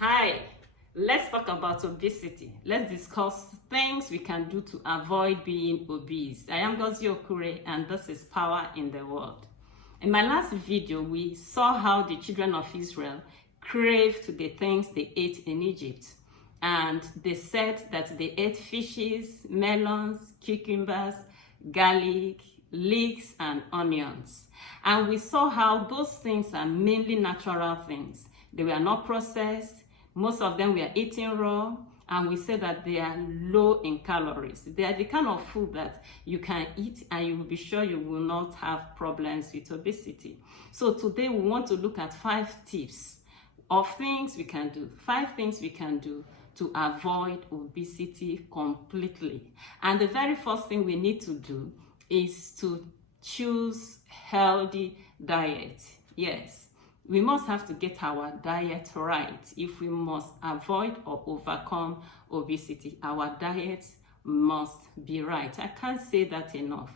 Hi, let's talk about obesity. Let's discuss things we can do to avoid being obese. I am Gozi Okure and this is Power in the World. In my last video, we saw how the children of Israel craved the things they ate in Egypt. And they said that they ate fishes, melons, cucumbers, garlic, leeks, and onions. And we saw how those things are mainly natural things. They were not processed. Most of them were eaten raw, and we said that they are low in calories. They are the kind of food that you can eat and you will be sure you will not have problems with obesity. So today we want to look at 5 tips of things we can do, 5 things we can do to avoid obesity completely. And the very first thing we need to do is to choose healthy diet. Yes. We must have to get our diet right if we must avoid or overcome obesity. Our diet must be right. I can't say that enough.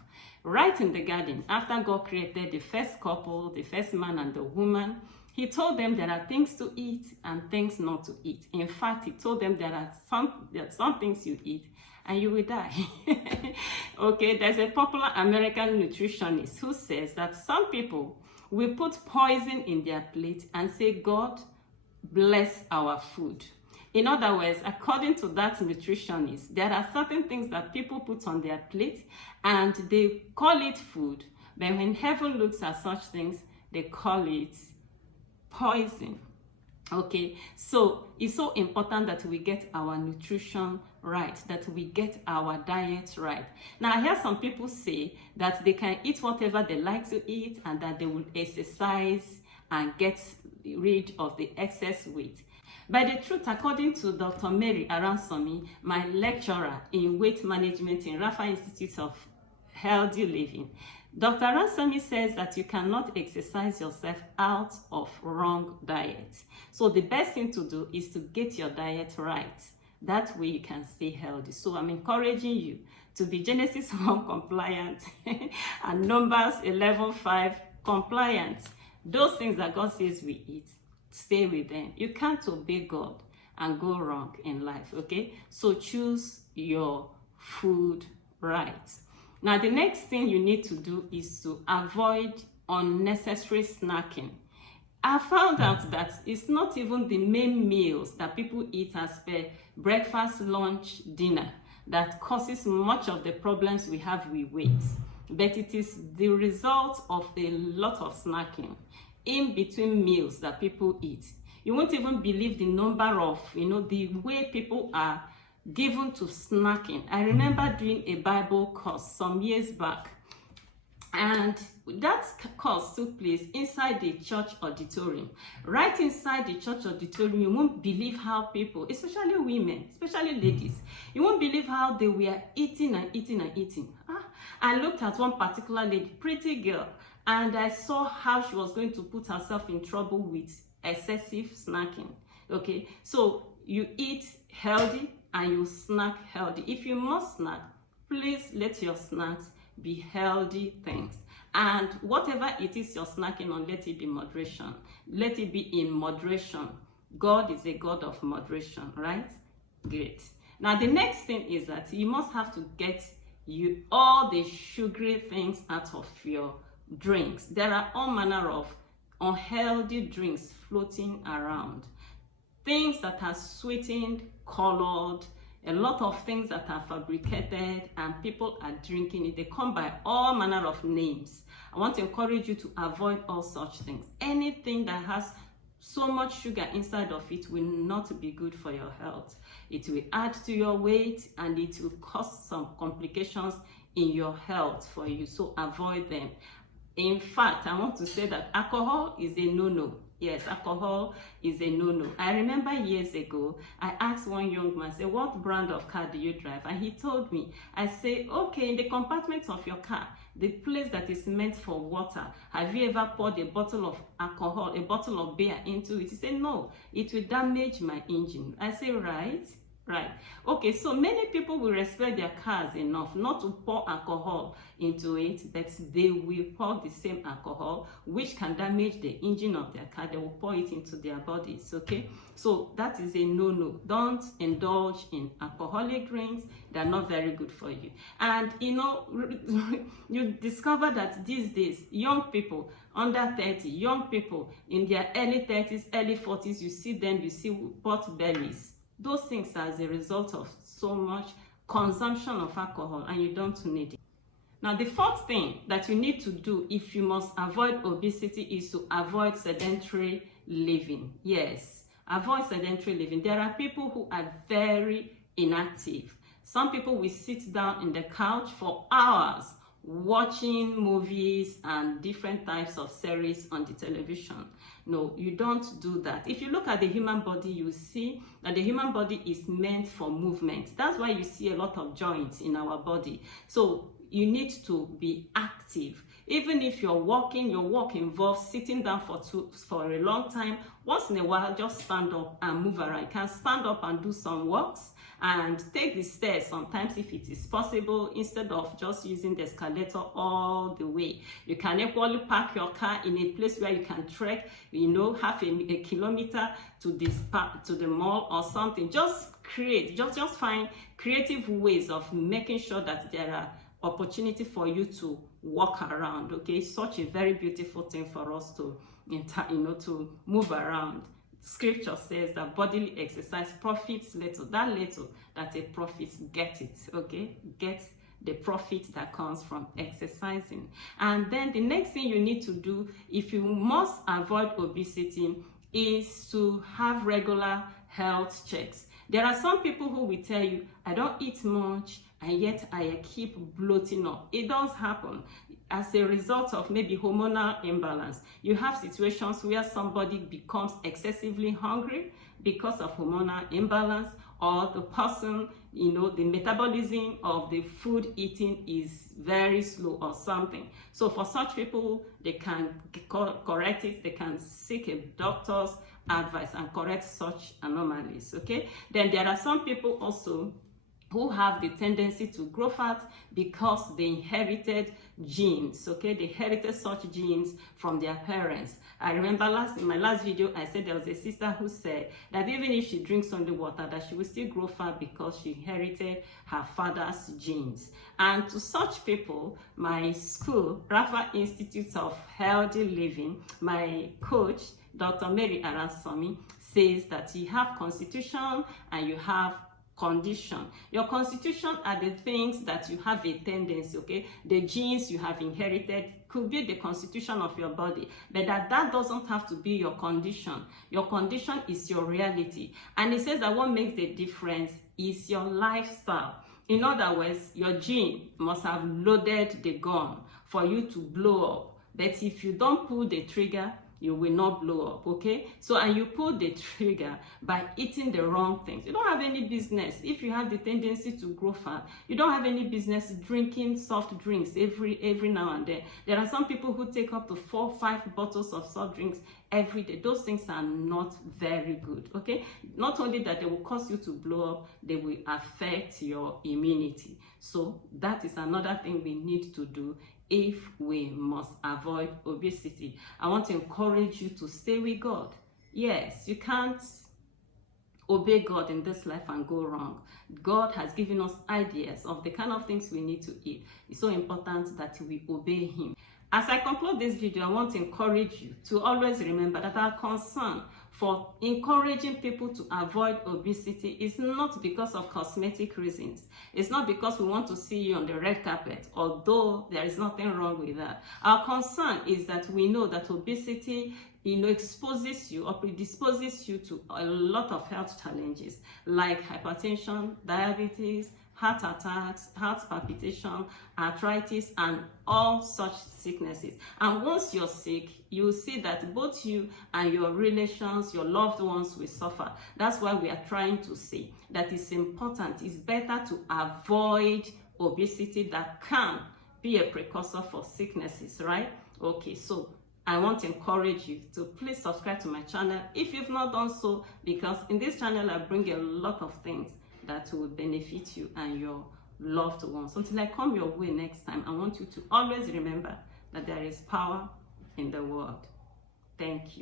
Right in the garden, after God created the first couple, the first man and the woman, he told them there are things to eat and things not to eat. In fact, he told them there are some things you eat and you will die. Okay, there's a popular American nutritionist who says that some people will put poison in their plate and say, God bless our food. In other words, according to that nutritionist, there are certain things that people put on their plate and they call it food, but when heaven looks at such things, they call it poison. Okay, so it's so important that we get our nutrition right, that we get our diet right. Now, I hear some people say that they can eat whatever they like to eat and that they will exercise and get rid of the excess weight. But the truth, according to Dr. Mary Aransomi, my lecturer in weight management in Rafa Institute of Healthy Living, Dr. Ransomi says that you cannot exercise yourself out of wrong diet. So the best thing to do is to get your diet right. That way you can stay healthy. So I'm encouraging you to be Genesis 1 compliant and Numbers 11:5 compliant. Those things that God says we eat, stay with them. You can't obey God and go wrong in life, okay? So choose your food right. Now, the next thing you need to do is to avoid unnecessary snacking. I found out that it's not even the main meals that people eat as per breakfast, lunch, dinner that causes much of the problems we have with weight, but it is the result of a lot of snacking in between meals that people eat. You won't even believe the number of, the way people are given to snacking. I remember doing a Bible course some years back, and that course took place inside the church auditorium. Right inside the church auditorium, you won't believe how people, especially women, especially ladies, you won't believe how they were eating and eating and eating. I looked at one particular lady, pretty girl, and I saw how she was going to put herself in trouble with excessive snacking. Okay, so you eat healthy and you snack healthy. If you must snack, please let your snacks be healthy things. And whatever it is you're snacking on, let it be moderation. Let it be in moderation. God is a God of moderation, right? Great. Now, the next thing is that you must have to get all the sugary things out of your drinks. There are all manner of unhealthy drinks floating around. Things that are sweetened, colored, a lot of things that are fabricated, and people are drinking it. They come by all manner of names. I want to encourage you to avoid all such things. Anything that has so much sugar inside of it will not be good for your health. It will add to your weight and it will cause some complications in your health for you. So avoid them. In fact, I want to say that alcohol is a no-no. Yes, alcohol is a no-no. I remember years ago, I asked one young man, say, what brand of car do you drive? And he told me, I say, okay, in the compartment of your car, the place that is meant for water, have you ever poured a bottle of alcohol, a bottle of beer into it? He said, no, it will damage my engine. I say, right. Right. Okay, so many people will respect their cars enough not to pour alcohol into it, but they will pour the same alcohol, which can damage the engine of their car. They will pour it into their bodies, okay? So that is a no-no. Don't indulge in alcoholic drinks. They're not very good for you. And, you know, you discover that these days, young people, under 30, young people in their early 30s, early 40s, you see them, you see pot bellies. Those things are as a result of so much consumption of alcohol, and you don't need it. Now, the fourth thing that you need to do if you must avoid obesity is to avoid sedentary living. Yes, avoid sedentary living. There are people who are very inactive. Some people will sit down in the couch for hours watching movies and different types of series on the television. No, you don't do that. If you look at the human body, you see that the human body is meant for movement. That's why you see a lot of joints in our body. So you need to be active. Even if you're walking, your walk involves sitting down for a long time. Once in a while, just stand up and move around. You can stand up and do some walks and take the stairs sometimes if it is possible, instead of just using the escalator all the way. You can equally park your car in a place where you can trek, you know, half a kilometer to the mall or something. Just find creative ways of making sure that there are opportunity for you to walk around. Okay, such a very beautiful thing for us to, you know, to move around. Scripture says that bodily exercise profits little. That little that a profits, get it. Okay, get the profit that comes from exercising. And then the next thing you need to do if you must avoid obesity is to have regular health checks. There are some people who will tell you, I don't eat much, and yet I keep bloating up. It does happen as a result of maybe hormonal imbalance. You have situations where somebody becomes excessively hungry because of hormonal imbalance, or the person, you know, the metabolism of the food eating is very slow or something. So for such people, they can correct it. They can seek a doctor's advice and correct such anomalies, okay? Then there are some people also who have the tendency to grow fat because they inherited genes, okay? They inherited such genes from their parents. I remember in my last video, I said there was a sister who said that even if she drinks only water, that she will still grow fat because she inherited her father's genes. And to such people, my school, Rafa Institute of Healthy Living, my coach, Dr. Mary Aransami, says that you have constitution and you have condition. Your constitution are the things that you have a tendency, okay? The genes you have inherited could be the constitution of your body, but that doesn't have to be your condition. Your condition is your reality. And it says that what makes the difference is your lifestyle. In other words, your gene must have loaded the gun for you to blow up. But if you don't pull the trigger, you will not blow up, okay? So, and you pull the trigger by eating the wrong things. You don't have any business, if you have the tendency to grow fat, you don't have any business drinking soft drinks every now and then. There are some people who take up to 4 or 5 bottles of soft drinks every day. Those things are not very good, okay? Not only that they will cause you to blow up, they will affect your immunity. So that is another thing we need to do if we must avoid obesity. I want to encourage you to stay with God. Yes, you can't obey God in this life and go wrong. God has given us ideas of the kind of things we need to eat. It's so important that we obey Him. As I conclude this video, I want to encourage you to always remember that our concern for encouraging people to avoid obesity is not because of cosmetic reasons. It's not because we want to see you on the red carpet, although there is nothing wrong with that. Our concern is that we know that obesity, you know, exposes you or predisposes you to a lot of health challenges like hypertension, diabetes, heart attacks, heart palpitation, arthritis, and all such sicknesses. And once you're sick, you will see that both you and your relations, your loved ones will suffer. That's why we are trying to say that it's important, it's better to avoid obesity that can be a precursor for sicknesses, right? Okay, so I want to encourage you to please subscribe to my channel if you've not done so, because in this channel I bring a lot of things that will benefit you and your loved ones. Until I come your way next time, I want you to always remember that there is power in the word. Thank you.